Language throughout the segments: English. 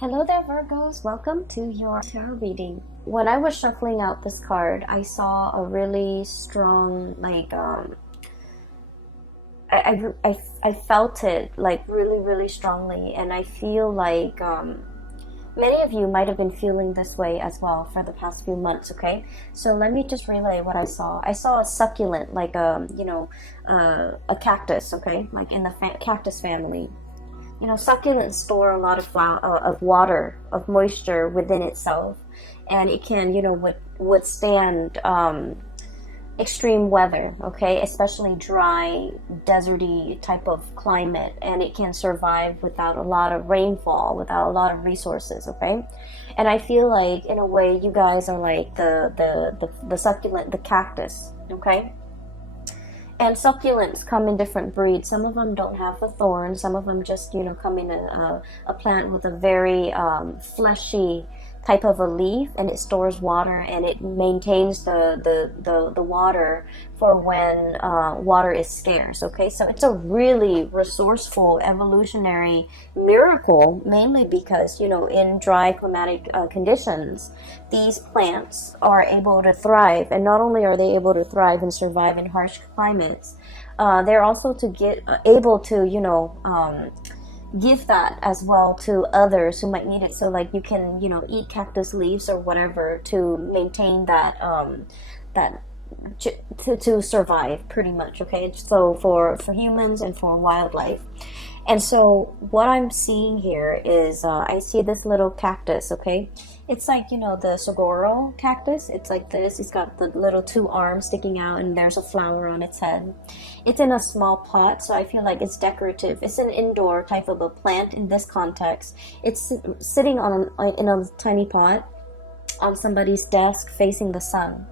Hello there, Virgos. Welcome to your tarot reading. When I was shuffling out this card, I saw a really strong, I felt it like really strongly, and I feel like many of you might have been feeling this way as well for the past few months. Okay, so let me just relay what I saw. I saw a succulent, like a cactus. Okay, like in the cactus family. You know, succulents store a lot of of water, of moisture within itself, and it can, withstand extreme weather, okay, especially dry, deserty type of climate, and it can survive without a lot of rainfall, without a lot of resources, okay. And I feel like, in a way, you guys are like the succulent, the cactus, okay. And succulents come in different breeds. Some of them don't have the thorns. Some of them just, come in a plant with a very fleshy type of a leaf, and it stores water, and it maintains the water for when water is scarce. Okay, so it's a really resourceful evolutionary miracle, mainly because, in dry climatic conditions, these plants are able to thrive. And not only are they able to thrive and survive in harsh climates, they're also able to give that as well to others who might need it. So like you can eat cactus leaves or whatever to maintain that to survive, pretty much. Okay, so for humans and for wildlife. And so what I'm seeing here is I see this little cactus. Okay, it's like, the saguaro cactus. It's like this. It's got the little two arms sticking out, and there's a flower on its head. It's in a small pot, so I feel like it's decorative. It's an indoor type of a plant in this context. It's sitting in a tiny pot on somebody's desk facing the sun.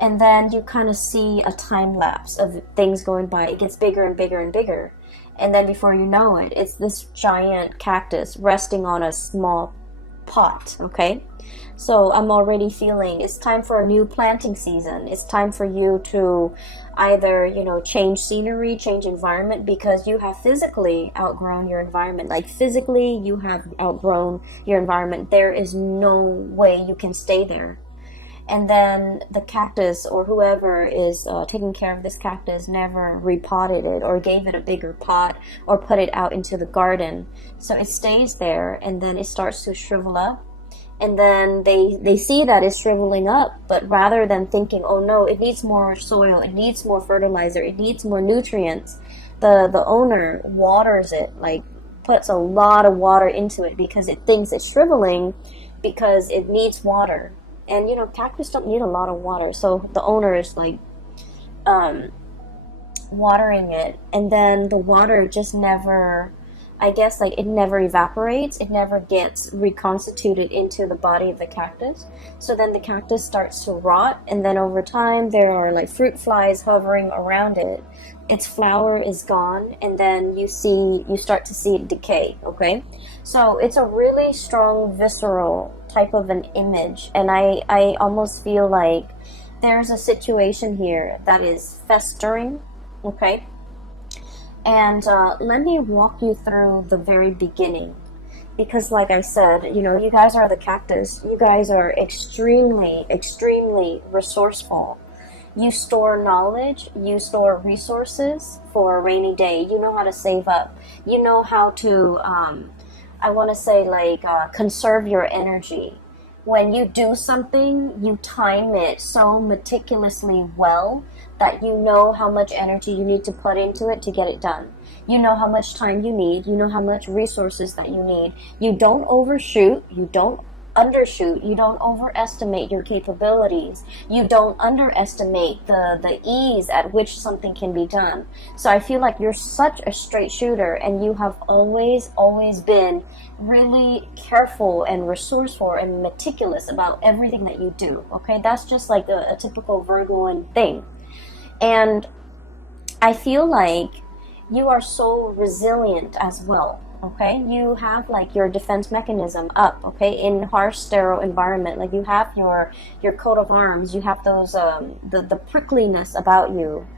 And then you kind of see a time lapse of things going by. It gets bigger and bigger and bigger. And then before you know it, it's this giant cactus resting on a small pot, okay? So I'm already feeling it's time for a new planting season. It's time for you to either, change scenery, change environment, because you have physically outgrown your environment. Like physically, you have outgrown your environment. There is no way you can stay there. And then the cactus, or whoever is taking care of this cactus, never repotted it or gave it a bigger pot or put it out into the garden. So it stays there, and then it starts to shrivel up. And then they see that it's shriveling up, but rather than thinking, oh no, it needs more soil, it needs more fertilizer, it needs more nutrients, the owner waters it, like puts a lot of water into it, because it thinks it's shriveling because it needs water. And, cactus don't need a lot of water. So the owner is like watering it. And then the water just never, I guess, like it never evaporates. It never gets reconstituted into the body of the cactus. So then the cactus starts to rot. And then over time, there are like fruit flies hovering around it. Its flower is gone. And then you start to see it decay. Okay. So it's a really strong, visceral type of an image, and I almost feel like there's a situation here that is festering, okay? And let me walk you through the very beginning, because like I said, you guys are the cactus. You guys are extremely resourceful. You store knowledge, you store resources for a rainy day. You know how to save up. You know how to I want to say conserve your energy. When you do something, you time it so meticulously well that you know how much energy you need to put into it to get it done. You know how much time you need. You know how much resources that you need. You don't overshoot. You don't undershoot. You don't overestimate your capabilities. You don't underestimate the ease at which something can be done. So I feel like you're such a straight shooter, and you have always been really careful and resourceful and meticulous about everything that you do. Okay, that's just like a typical Virgoan thing. And I feel like you are so resilient as well. Okay, you have like your defense mechanism up, okay, in harsh, sterile environment. Like you have your coat of arms, you have those the prickliness about you.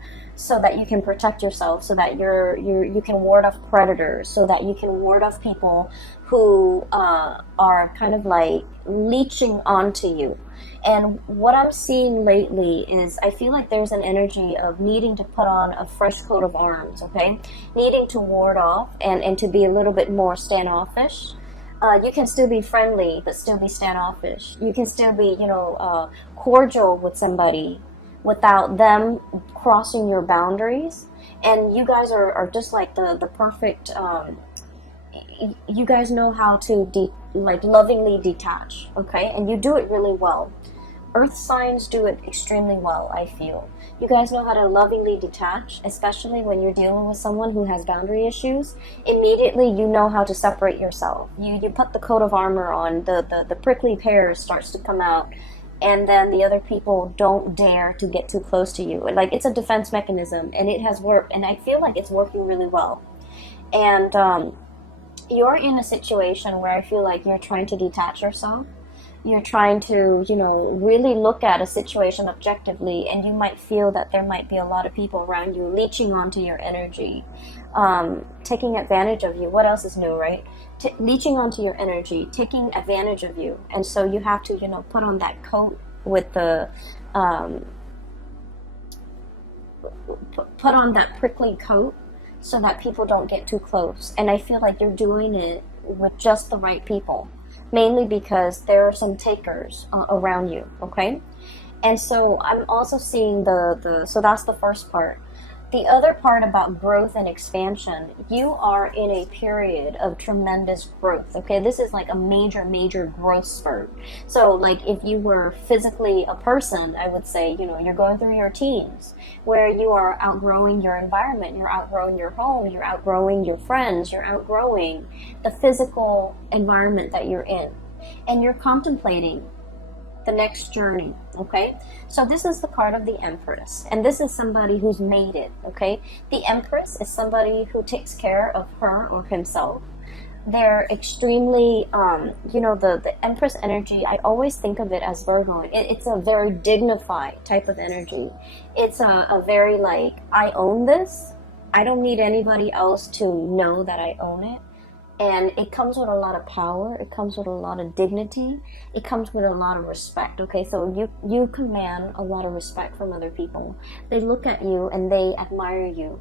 so that you can protect yourself, so that you can ward off predators, so that you can ward off people who are kind of like leeching onto you. And what I'm seeing lately is I feel like there's an energy of needing to put on a fresh coat of arms, okay? Needing to ward off and to be a little bit more standoffish. You can still be friendly, but still be standoffish. You can still be, cordial with somebody without them crossing your boundaries. And you guys are just like the perfect, you guys know how to lovingly detach, okay? And you do it really well. Earth signs do it extremely well, I feel. You guys know how to lovingly detach, especially when you're dealing with someone who has boundary issues. Immediately, you know how to separate yourself. You put the coat of armor on, the prickly pear starts to come out, and then the other people don't dare to get too close to you. Like, it's a defense mechanism, and it has worked, and I feel like it's working really well. And you're in a situation where I feel like you're trying to detach yourself. You're trying to, really look at a situation objectively, and you might feel that there might be a lot of people around you leeching onto your energy, taking advantage of you. What else is new, right? Leeching onto your energy, taking advantage of you. And so you have to, put on that coat with the, put on that prickly coat so that people don't get too close. And I feel like you're doing it with just the right people. Mainly because there are some takers around you, okay? And so I'm also seeing so that's the first part. The other part about growth and expansion, you are in a period of tremendous growth, okay? This is like a major, major growth spurt. So like if you were physically a person, I would say, you're going through your teens where you are outgrowing your environment, you're outgrowing your home, you're outgrowing your friends, you're outgrowing the physical environment that you're in. And you're contemplating the next journey, okay? So this is the card of the Empress, and this is somebody who's made it, okay? The Empress is somebody who takes care of her or himself. They're extremely, the Empress energy, I always think of it as Virgo. It's a very dignified type of energy. It's a very like, I own this. I don't need anybody else to know that I own it. And it comes with a lot of power. It comes with a lot of dignity. It comes with a lot of respect. Okay, so you command a lot of respect from other people. They look at you and they admire you.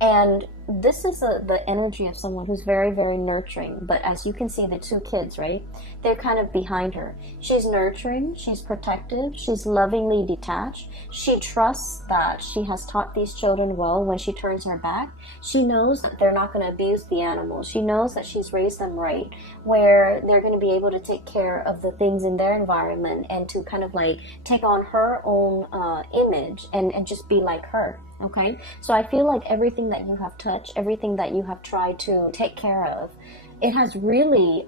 And this is the energy of someone who's very, very nurturing. But as you can see, the two kids, right? They're kind of behind her. She's nurturing, she's protective, she's lovingly detached. She trusts that she has taught these children well when she turns her back. She knows that they're not going to abuse the animals. She knows that she's raised them right, where they're going to be able to take care of the things in their environment and to kind of like take on her own image and just be like her. Okay, so I feel like everything that you have touched, everything that you have tried to take care of, it has really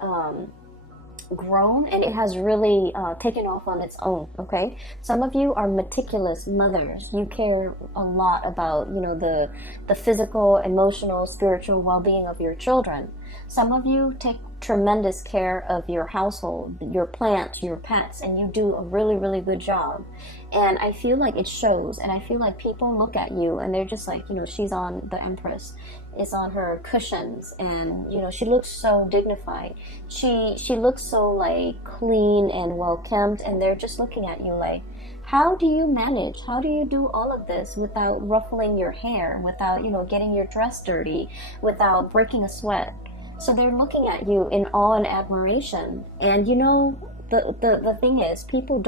grown and it has really taken off on its own. Okay, some of you are meticulous mothers. You care a lot about the physical, emotional, spiritual well-being of your children. Some of you take tremendous care of your household, your plants, your pets, and you do a really, really good job. And I feel like it shows, and I feel like people look at you and they're just like, she's on, the Empress is on her cushions, and she looks so dignified. She looks so like clean and well kempt, and they're just looking at you like, how do you manage? How do you do all of this without ruffling your hair, without getting your dress dirty, without breaking a sweat? So they're looking at you in awe and admiration. And the thing is, people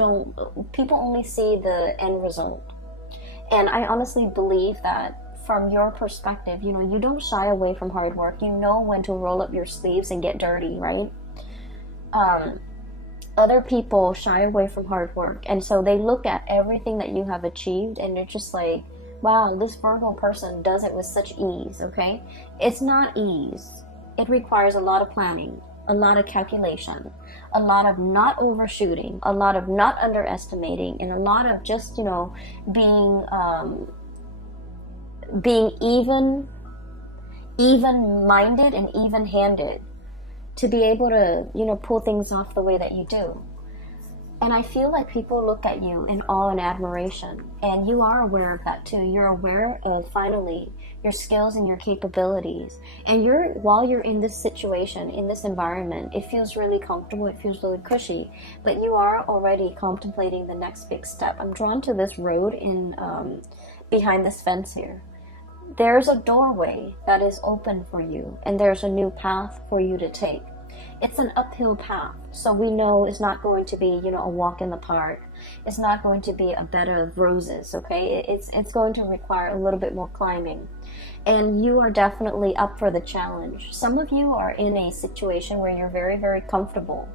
only see the end result. And I honestly believe that from your perspective, you don't shy away from hard work. You know when to roll up your sleeves and get dirty, right? Other people shy away from hard work, and so they look at everything that you have achieved and they're just like, wow, this Virgo person does it with such ease. Okay, it's not ease. It requires a lot of planning, a lot of calculation, a lot of not overshooting, a lot of not underestimating, and a lot of just, being even-minded and even-handed to be able to, pull things off the way that you do. And I feel like people look at you in awe and admiration, and you are aware of that too. You're aware of finally your skills and your capabilities. And while you're in this situation, in this environment, it feels really comfortable, it feels really cushy, but you are already contemplating the next big step. I'm drawn to this road in behind this fence here. There's a doorway that is open for you, and there's a new path for you to take. It's an uphill path, so we know it's not going to be, a walk in the park. It's not going to be a bed of roses, okay? It's going to require a little bit more climbing. And you are definitely up for the challenge. Some of you are in a situation where you're very, very comfortable.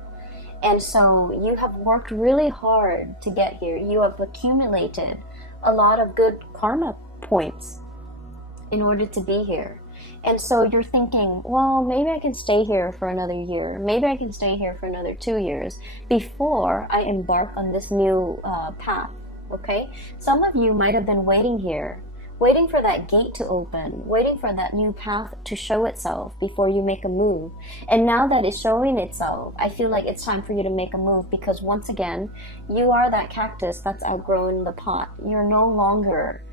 And so you have worked really hard to get here. You have accumulated a lot of good karma points in order to be here. And so you're thinking, well, maybe I can stay here for another year. Maybe I can stay here for another 2 years before I embark on this new path, okay? Some of you might have been waiting here, waiting for that gate to open, waiting for that new path to show itself before you make a move. And now that it's showing itself, I feel like it's time for you to make a move, because once again, you are that cactus that's outgrown the pot. You're no longer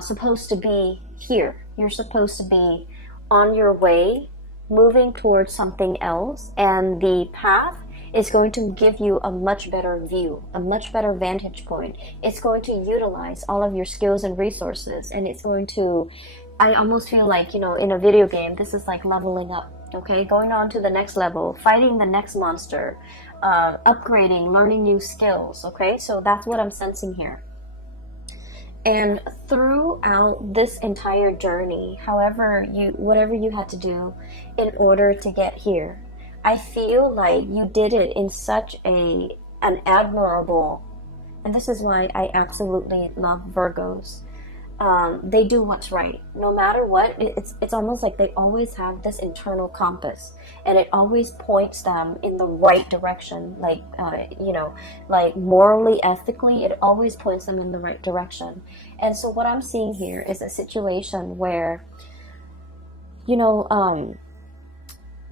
supposed to be here. You're supposed to be on your way, moving towards something else, and the path is going to give you a much better view, a much better vantage point. It's going to utilize all of your skills and resources, and it's going to, I almost feel like, in a video game, this is like leveling up, okay? Going on to the next level, fighting the next monster, upgrading, learning new skills, okay? So that's what I'm sensing here. And throughout this entire journey, whatever you had to do in order to get here, I feel like you did it in such an admirable, and this is why I absolutely love Virgos. They do what's right. No matter what, it's almost like they always have this internal compass, and it always points them in the right direction. Like, like morally, ethically, it always points them in the right direction. And so what I'm seeing here is a situation where,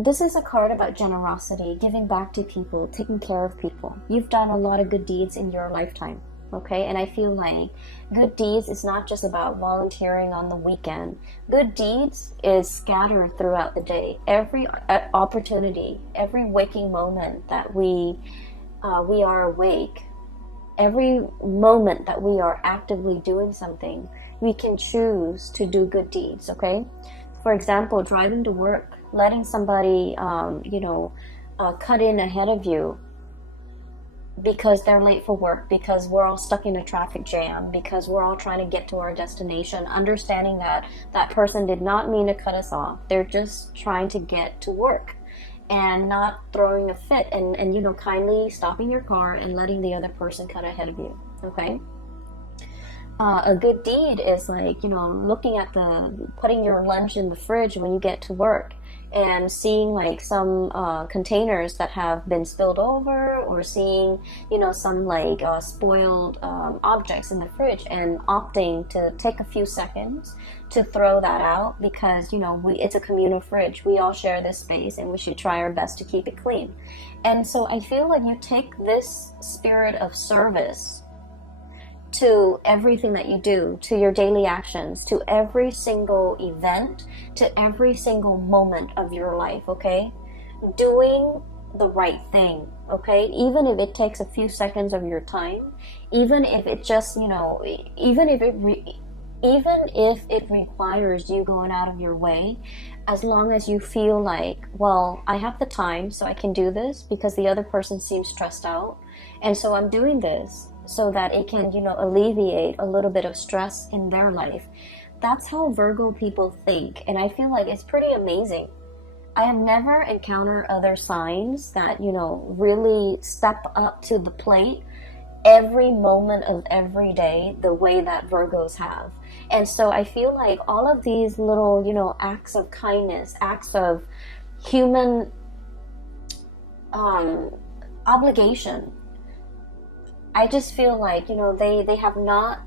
this is a card about generosity, giving back to people, taking care of people. You've done a lot of good deeds in your lifetime. Okay, and I feel like good deeds is not just about volunteering on the weekend. Good deeds is scattered throughout the day. Every opportunity, every waking moment that we are awake, every moment that we are actively doing something, we can choose to do good deeds. Okay, for example, driving to work, letting somebody cut in ahead of you because they're late for work, because we're all stuck in a traffic jam, because we're all trying to get to our destination, understanding that that person did not mean to cut us off. They're just trying to get to work, and not throwing a fit, and kindly stopping your car and letting the other person cut ahead of you. Okay, a good deed is like, looking at putting your lunch in the fridge when you get to work, and seeing like some containers that have been spilled over, or seeing some like spoiled objects in the fridge, and opting to take a few seconds to throw that out, because it's a communal fridge. We all share this space, and we should try our best to keep it clean. And so I feel like you take this spirit of service to everything that you do, to your daily actions, to every single event, to every single moment of your life, okay? Doing the right thing, okay? Even if it takes a few seconds of your time, even if it just, even if it requires you going out of your way, as long as you feel like, well, I have the time, so I can do this because the other person seems stressed out, and so I'm doing this so that it can, alleviate a little bit of stress in their life. That's how Virgo people think, and I feel like it's pretty amazing. I have never encountered other signs that, really step up to the plate every moment of every day the way that Virgos have. And so I feel like all of these little, acts of kindness, acts of human obligation, I just feel like, they have not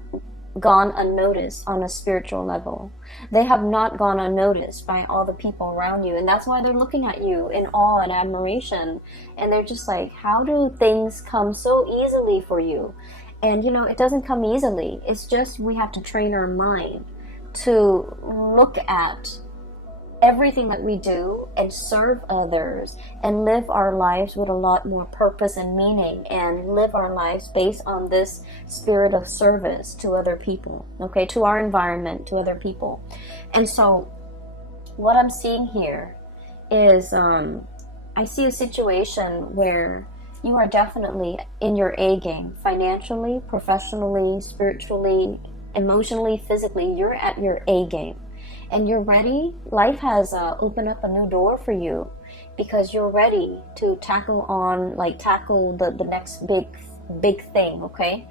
gone unnoticed on a spiritual level. They have not gone unnoticed by all the people around you, and that's why they're looking at you in awe and admiration, and they're just like, how do things come so easily for you? And you know, it doesn't come easily. It's just we have to train our mind to look at everything that we do and serve others and live our lives with a lot more purpose and meaning, and live our lives based on this spirit of service to other people, okay, to our environment, to other people. And so what I'm seeing here is I see a situation where you are definitely in your A game, financially, professionally, spiritually, emotionally, physically. You're at your A game. And you're ready. Life has opened up a new door for you because you're ready to tackle the next big thing, okay?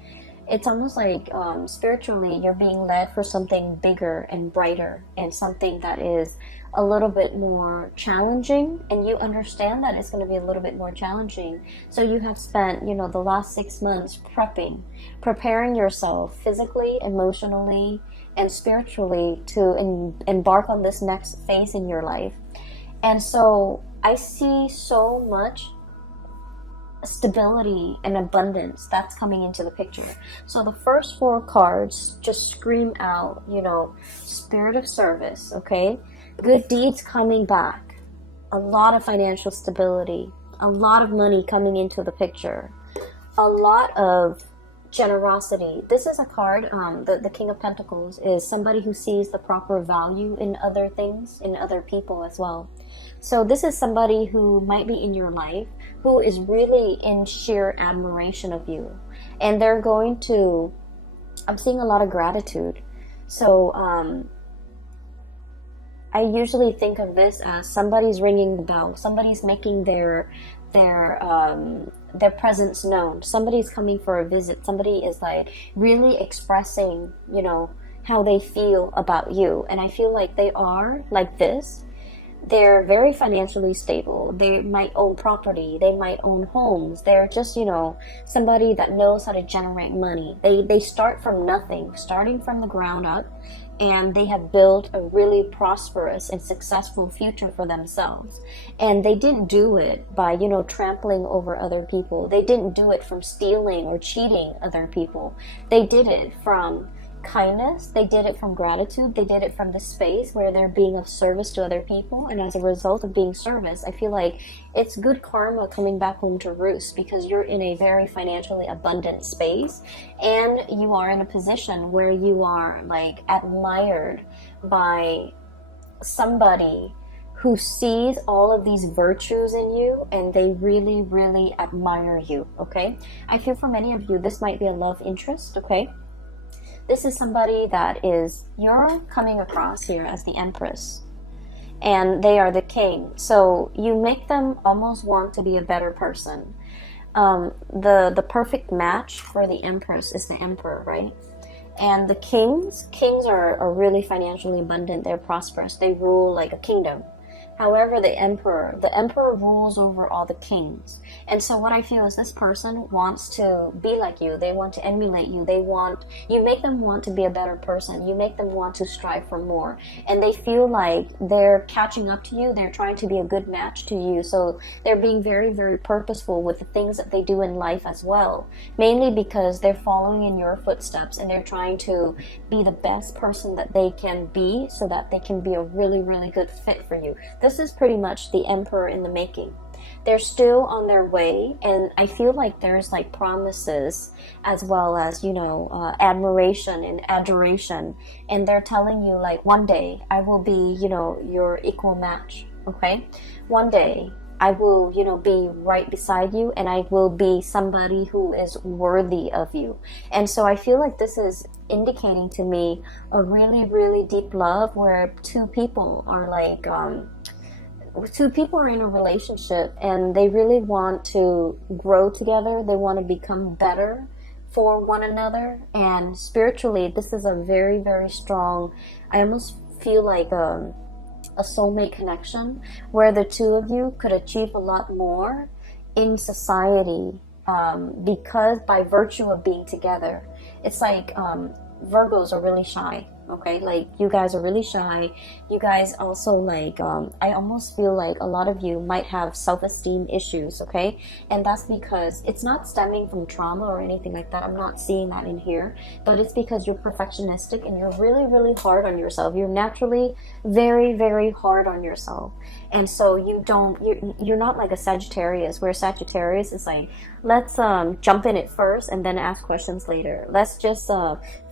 It's almost like spiritually you're being led for something bigger and brighter, and something that is a little bit more challenging, and you understand that it's going to be a little bit more challenging. So you have spent, you know, the last 6 months preparing yourself physically, emotionally, and spiritually to embark on this next phase in your life. And so I see so much stability and abundance that's coming into the picture. So the first 4 cards just scream out, you know, spirit of service, okay? Good deeds coming back, a lot of financial stability, a lot of money coming into the picture, a lot of generosity. This is a card, the King of Pentacles is somebody who sees the proper value in other things, in other people as well. So this is somebody who might be in your life who is really in sheer admiration of you, and they're going to, I'm seeing a lot of gratitude. So I usually think of this as somebody's ringing the bell, somebody's making their presence known, somebody's coming for a visit, somebody is like really expressing, you know, how they feel about you. And I feel like they are like this. They're very financially stable. They might own property. They might own homes. They're just, you know, somebody that knows how to generate money. They start from nothing, starting from the ground up, and they have built a really prosperous and successful future for themselves. And they didn't do it by, you know, trampling over other people. They didn't do it from stealing or cheating other people. They did it from kindness. They did it from gratitude. They did it from the space where they're being of service to other people. And as a result of being service, I feel like it's good karma coming back home to roost, because you're in a very financially abundant space, and you are in a position where you are like admired by somebody who sees all of these virtues in you, and they really, really admire you, okay? I feel for many of you, this might be a love interest, okay? This is somebody that is, you're coming across here as the Empress, and they are the king. So you make them almost want to be a better person. The perfect match for the Empress is the Emperor, right? And the kings are really financially abundant. They're prosperous. They rule like a kingdom. However, the emperor rules over all the kings. And so what I feel is this person wants to be like you. They want to emulate you. You make them want to be a better person. You make them want to strive for more. And they feel like they're catching up to you. They're trying to be a good match to you. So they're being very, very purposeful with the things that they do in life as well. Mainly because they're following in your footsteps, and they're trying to be the best person that they can be, so that they can be a really, really good fit for you. This is pretty much the Emperor in the making. They're still on their way, and I feel like there's like promises as well as, you know, admiration and adoration, and they're telling you like, one day I will be, you know, your equal match, okay? One day I will, you know, be right beside you, and I will be somebody who is worthy of you. And so I feel like this is indicating to me a really, really deep love where two people are like, two people are in a relationship, and they really want to grow together. They want to become better for one another. And spiritually, this is a very, very strong, I almost feel like a soulmate connection, where the two of you could achieve a lot more in society, because by virtue of being together. It's like Virgos are really shy. Okay, like you guys are really shy. You guys also like I almost feel like a lot of you might have self-esteem issues. Okay, and that's because it's not stemming from trauma or anything like that. I'm not seeing that in here, but it's because you're perfectionistic and you're really, really hard on yourself. You're naturally very, very hard on yourself, and so you're not like a Sagittarius, where Sagittarius is like, let's jump in it first and then ask questions later. Let's just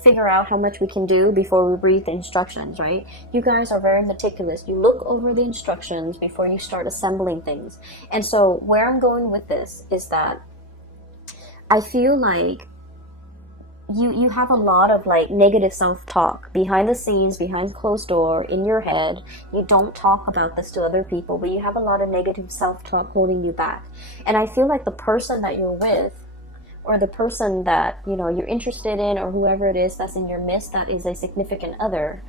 figure out how much we can do before we read the instructions, right? You guys are very meticulous. You look over the instructions before you start assembling things. And so where I'm going with this is that I feel like you have a lot of like negative self-talk behind the scenes, behind closed door, in your head. You don't talk about this to other people, but you have a lot of negative self-talk holding you back. And I feel like the person that you're with, or the person that you're interested in, or whoever it is that's in your midst that is a significant other,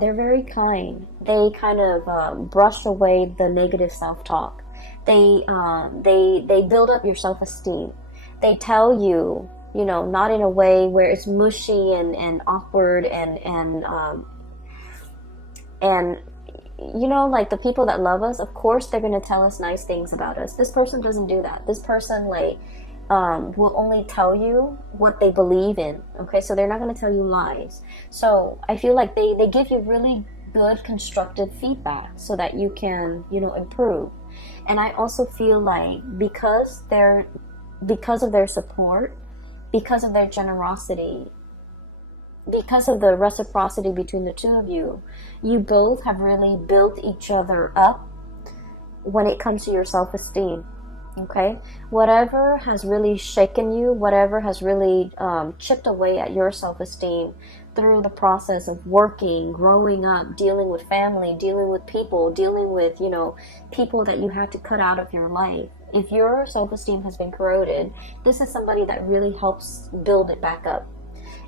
they're very kind. They kind of brush away the negative self-talk. They build up your self-esteem. They tell you, not in a way where it's mushy and awkward and like the people that love us, of course they're going to tell us nice things about us. This person doesn't do that. This person will only tell you what they believe in. Okay, so they're not going to tell you lies. So I feel like they give you really good constructive feedback so that you can improve. And I also feel like because of their support, because of their generosity, because of the reciprocity between the two of you, you both have really built each other up when it comes to your self-esteem. Okay, whatever has really shaken you, whatever has really chipped away at your self-esteem through the process of working, growing up, dealing with family, dealing with people, dealing with people that you had to cut out of your life. If your self-esteem has been corroded, this is somebody that really helps build it back up.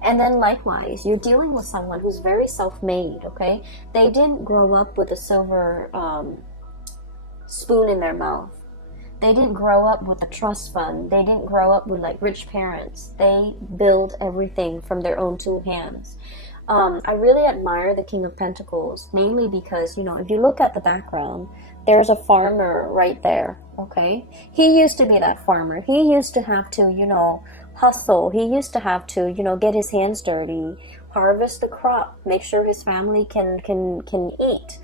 And then likewise, you're dealing with someone who's very self-made. Okay, they didn't grow up with a silver spoon in their mouth. They didn't grow up with a trust fund. They didn't grow up with like rich parents. They build everything from their own two hands. I really admire the King of Pentacles, mainly because, if you look at the background, there's a farmer right there, okay? He used to be that farmer. He used to have to, hustle. He used to have to, get his hands dirty, harvest the crop, make sure his family can eat.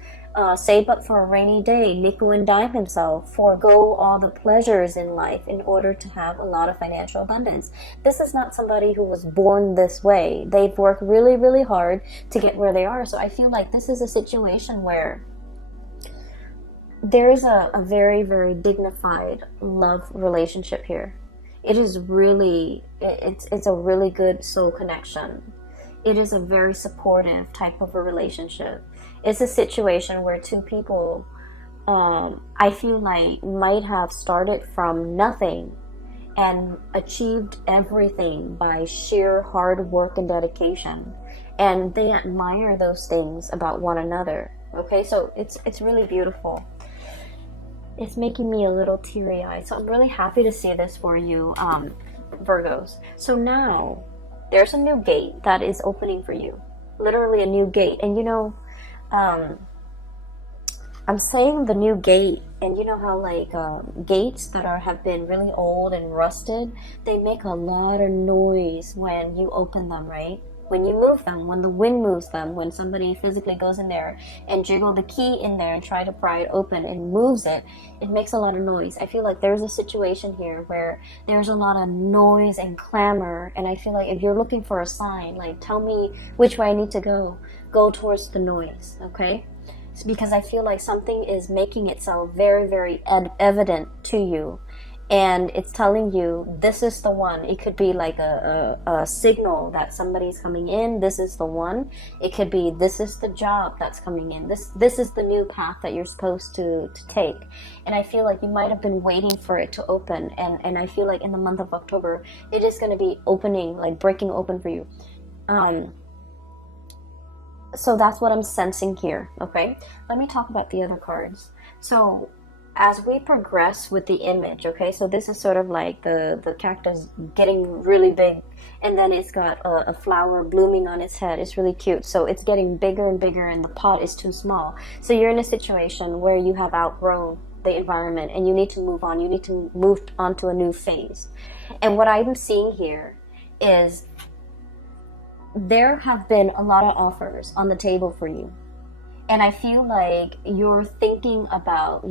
Save up for a rainy day, nickel and dime himself, forego all the pleasures in life in order to have a lot of financial abundance. This is not somebody who was born this way. They've worked really, really hard to get where they are. So I feel like this is a situation where there is a very, very dignified love relationship here. It is really, it's a really good soul connection. It is a very supportive type of a relationship. It's a situation where two people, I feel like, might have started from nothing and achieved everything by sheer hard work and dedication. And they admire those things about one another. Okay, so it's really beautiful. It's making me a little teary-eyed. So I'm really happy to see this for you, Virgos. So now, there's a new gate that is opening for you. Literally a new gate. And I'm saying the new gate, and you know how like gates that have been really old and rusted, they make a lot of noise when you open them, right? When you move them, when the wind moves them, when somebody physically goes in there and jiggle the key in there and try to pry it open and moves it, it makes a lot of noise. I feel like there's a situation here where there's a lot of noise and clamor, and I feel like if you're looking for a sign, like tell me which way I need to go towards the noise, okay? It's because I feel like something is making itself very, very evident to you. And it's telling you, this is the one. It could be like a signal that somebody's coming in. This is the one. It could be, this is the job that's coming in. This is the new path that you're supposed to take. And I feel like you might have been waiting for it to open. And I feel like in the month of October, it is going to be opening, like breaking open for you. So that's what I'm sensing here, okay? Let me talk about the other cards. So as we progress with the image, okay, so this is sort of like the cactus getting really big, and then it's got a flower blooming on its head. It's really cute. So it's getting bigger and bigger, and the pot is too small. So you're in a situation where you have outgrown the environment and you need to move on. You need to move on to a new phase. And what I'm seeing here is there have been a lot of offers on the table for you. And I feel like you're thinking about,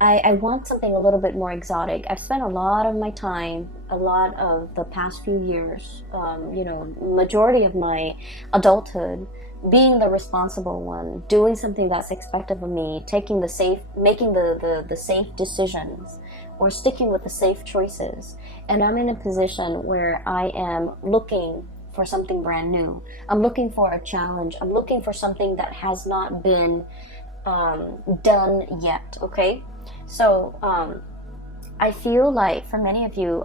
I want something a little bit more exotic. I've spent a lot of my time, a lot of the past few years, majority of my adulthood, being the responsible one, doing something that's expected of me, making the safe decisions, or sticking with the safe choices. And I'm in a position where I am looking for something brand new. I'm looking for a challenge. I'm looking for something that has not been done yet, okay? So I feel like for many of you,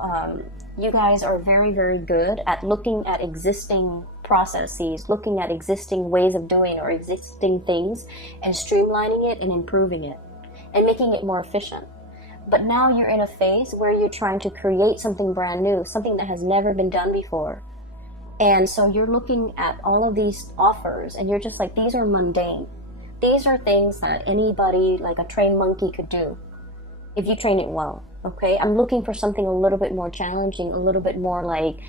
you guys are very, very good at looking at existing processes, looking at existing ways of doing or existing things, and streamlining it and improving it and making it more efficient. But now you're in a phase where you're trying to create something brand new, something that has never been done before. And so you're looking at all of these offers and you're just like, these are mundane. These are things that anybody, like a trained monkey, could do if you train it well, okay? I'm looking for something a little bit more challenging, a little bit more like,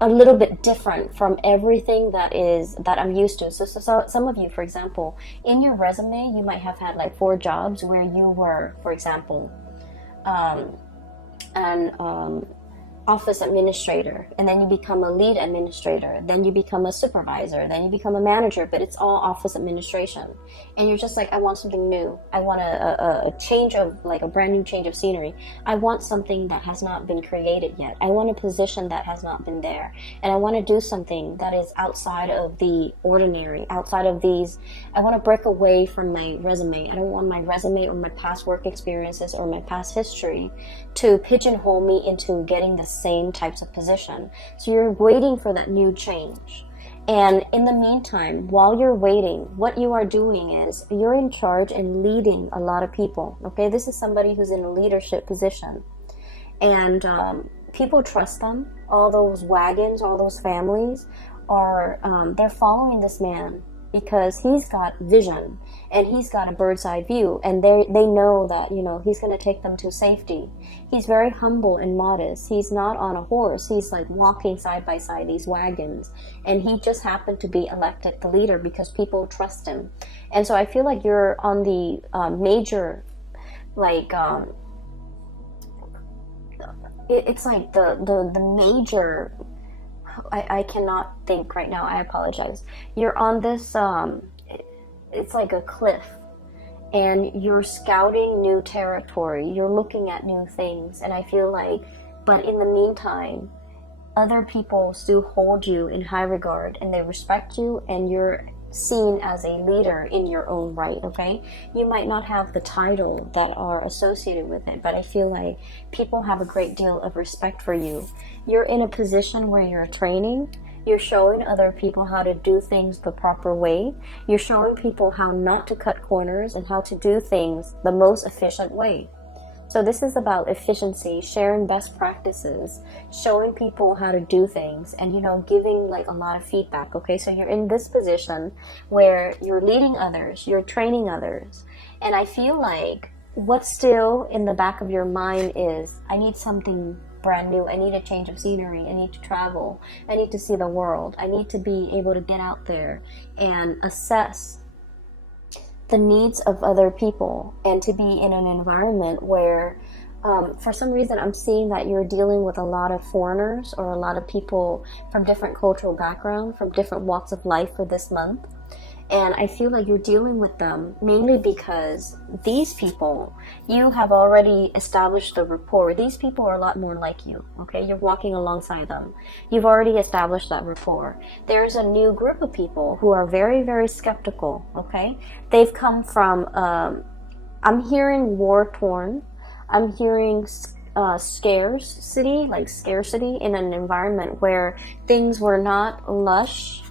a little bit different from everything that I'm used to. So some of you, for example, in your resume, you might have had like 4 jobs where you were, for example, office administrator, and then you become a lead administrator, then you become a supervisor, then you become a manager, but it's all office administration. And you're just like, I want something new. I want a change of, like a brand new change of scenery. I want something that has not been created yet. I want a position that has not been there. And I want to do something that is outside of the ordinary, outside of these. I want to break away from my resume. I don't want my resume or my past work experiences or my past history to pigeonhole me into getting the same types of position. So you're waiting for that new change. And in the meantime, while you're waiting, what you are doing is you're in charge and leading a lot of people. Okay, this is somebody who's in a leadership position. And people trust them. All those wagons, all those families are, they're following this man because he's got vision and he's got a bird's eye view, and they know that, he's going to take them to safety. He's very humble and modest. He's not on a horse. He's like walking side by side these wagons, and he just happened to be elected the leader because people trust him. And so I feel like you're on the major, like it's like the major, I cannot think right now, I apologize. You're on this, it's like a cliff, and you're scouting new territory. You're looking at new things, and I feel like, but in the meantime, other people still hold you in high regard, and they respect you, and you're seen as a leader in your own right, okay? You might not have the title that are associated with it, but I feel like people have a great deal of respect for you. You're in a position where you're training. You're showing other people how to do things the proper way. You're showing people how not to cut corners and how to do things the most efficient way. So this is about efficiency, sharing best practices, showing people how to do things, and, giving like a lot of feedback, okay? So you're in this position where you're leading others, you're training others. And I feel like what's still in the back of your mind is, I need something brand new. I need a change of scenery. I need to travel. I need to see the world. I need to be able to get out there and assess the needs of other people, and to be in an environment where for some reason I'm seeing that you're dealing with a lot of foreigners or a lot of people from different cultural backgrounds, from different walks of life for this month. And I feel like you're dealing with them mainly because these people, you have already established the rapport. These people are a lot more like you, okay? You're walking alongside them. You've already established that rapport. There's a new group of people who are very, very skeptical, okay? They've come from, I'm hearing war-torn. I'm hearing scarcity in an environment where things were not lush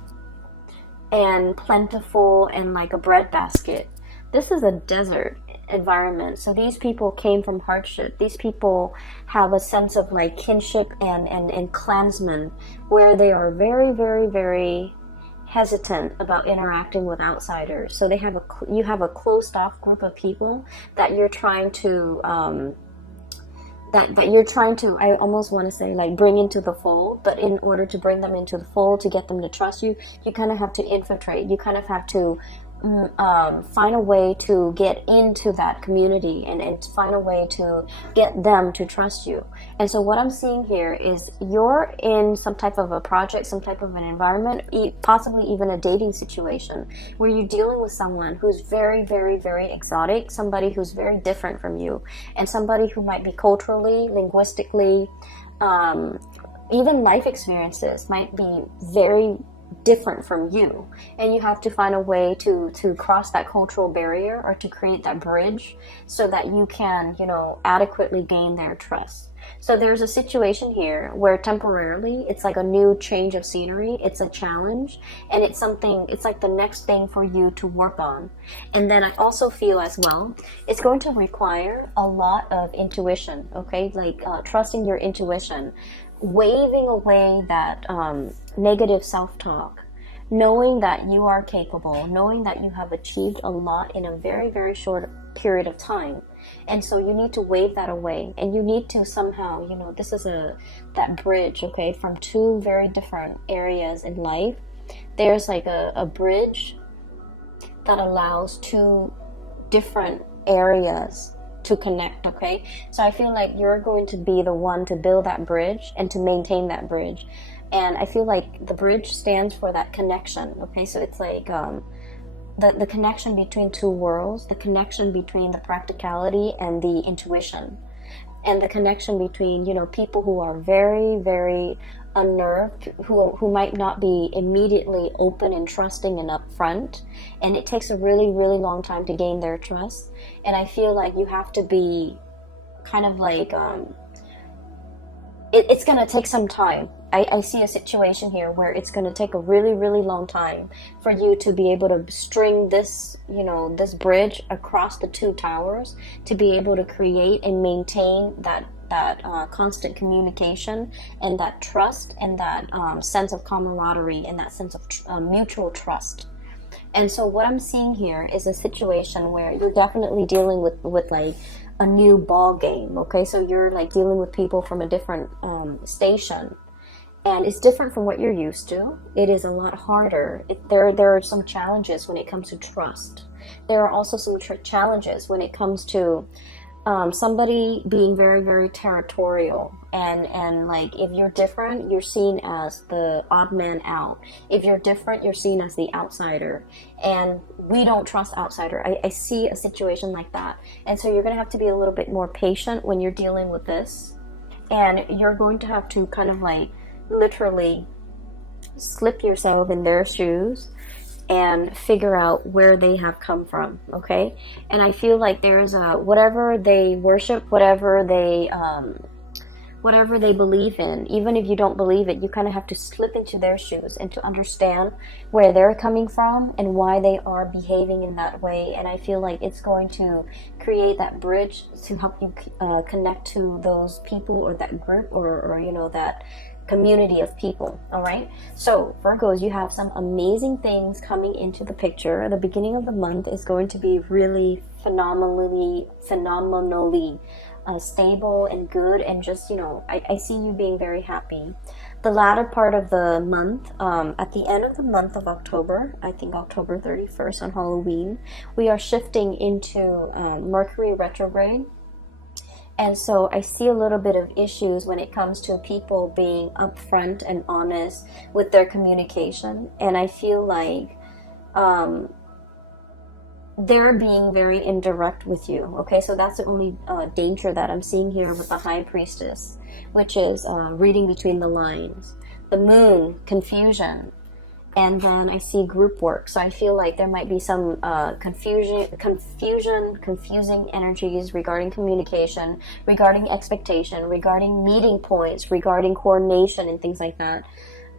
and plentiful and like a breadbasket. this is a desert environment. So these people came from hardship. These people have a sense of like kinship and clansmen, where they are very, very, very hesitant about interacting with outsiders. So you have a closed off group of people that you're trying to that you're trying to, I almost want to say, like, bring into the fold. But in order to bring them into the fold, to get them to trust you, you kind of have to infiltrate. You kind of have to find a way to get into that community and find a way to get them to trust you. And so what I'm seeing here is you're in some type of a project, some type of an environment, possibly even a dating situation, where you're dealing with someone who's very, very, very exotic, somebody who's very different from you, and somebody who might be culturally, linguistically, even life experiences might be very different from you, and you have to find a way to cross that cultural barrier, or to create that bridge, so that you can, you know, adequately gain their trust. So there's a situation here where temporarily it's like a new change of scenery, it's a challenge, and it's something, it's like the next thing for you to work on. And then I also feel as well, it's going to require a lot of intuition, okay, like trusting your intuition, waving away that negative self-talk, knowing that you are capable, knowing that you have achieved a lot in a very, very short period of time. And so you need to wave that away, and you need to somehow, you know, this is that bridge, okay, from two very different areas in life. There's like a bridge that allows two different areas to connect, okay? So I feel like you're going to be the one to build that bridge and to maintain that bridge. And I feel like the bridge stands for that connection, okay? So it's like the connection between two worlds, the connection between the practicality and the intuition, and the connection between, you know, people who are very, very unnerved, who might not be immediately open and trusting and upfront, and it takes a really, really long time to gain their trust. And I feel like you have to be kind of like it's gonna take some time. I see a situation here where it's gonna take a really, really long time for you to be able to string this, you know, this bridge across the two towers, to be able to create and maintain that constant communication, and that trust, and that sense of camaraderie, and that sense of mutual trust. And so what I'm seeing here is a situation where you're definitely dealing with like a new ball game, okay? So you're like dealing with people from a different station, and it's different from what you're used to. It is a lot harder. There are some challenges when it comes to trust. There are also some challenges when it comes to somebody being very, very territorial, and like, if you're different, you're seen as the odd man out. If you're different, you're seen as the outsider, and we don't trust outsider. I see a situation like that, and so you're gonna have to be a little bit more patient when you're dealing with this, and you're going to have to kind of like literally slip yourself in their shoes and figure out where they have come from, okay? And I feel like there's whatever they worship, whatever they believe in, even if you don't believe it, you kind of have to slip into their shoes and to understand where they're coming from and why they are behaving in that way. And I feel like it's going to create that bridge to help you connect to those people, or that group, or you know, that community of people. All right, so Virgos, you have some amazing things coming into the picture. The beginning of the month is going to be really phenomenally stable and good, and just, you know, I see you being very happy. The latter part of the month, at the end of the month of October, I think October 31st on Halloween, we are shifting into Mercury retrograde. And so I see a little bit of issues when it comes to people being upfront and honest with their communication. And I feel like they're being very indirect with you. Okay, so that's the only danger that I'm seeing here with the High Priestess, which is reading between the lines. The Moon, confusion. And then I see group work. So I feel like there might be some confusing energies regarding communication, regarding expectation, regarding meeting points, regarding coordination and things like that.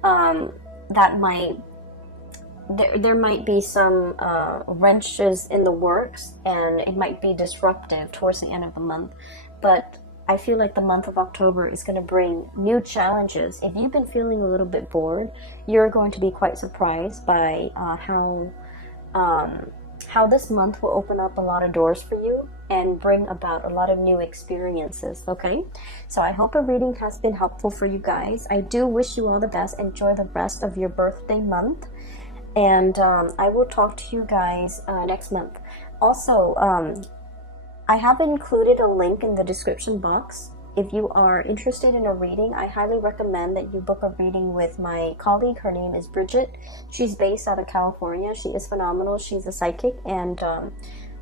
That might there might be some wrenches in the works, and it might be disruptive towards the end of the month, but I feel like the month of October is going to bring new challenges. If you've been feeling a little bit bored, you're going to be quite surprised by how this month will open up a lot of doors for you and bring about a lot of new experiences. Okay, so I hope a reading has been helpful for you guys. I do wish you all the best. Enjoy the rest of your birthday month, and I will talk to you guys next month. Also, I have included a link in the description box. If you are interested in a reading, I highly recommend that you book a reading with my colleague. Her name is Bridget. She's based out of California. She is phenomenal. She's a psychic, and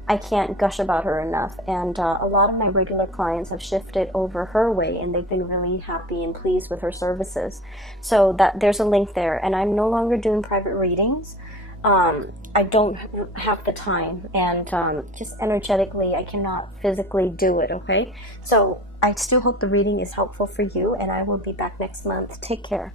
I can't gush about her enough. And a lot of my regular clients have shifted over her way, and they've been really happy and pleased with her services. So that there's a link there. And I'm no longer doing private readings. I don't have the time, and just energetically I cannot physically do it. Okay, so I still hope the reading is helpful for you, and I will be back next month. Take care.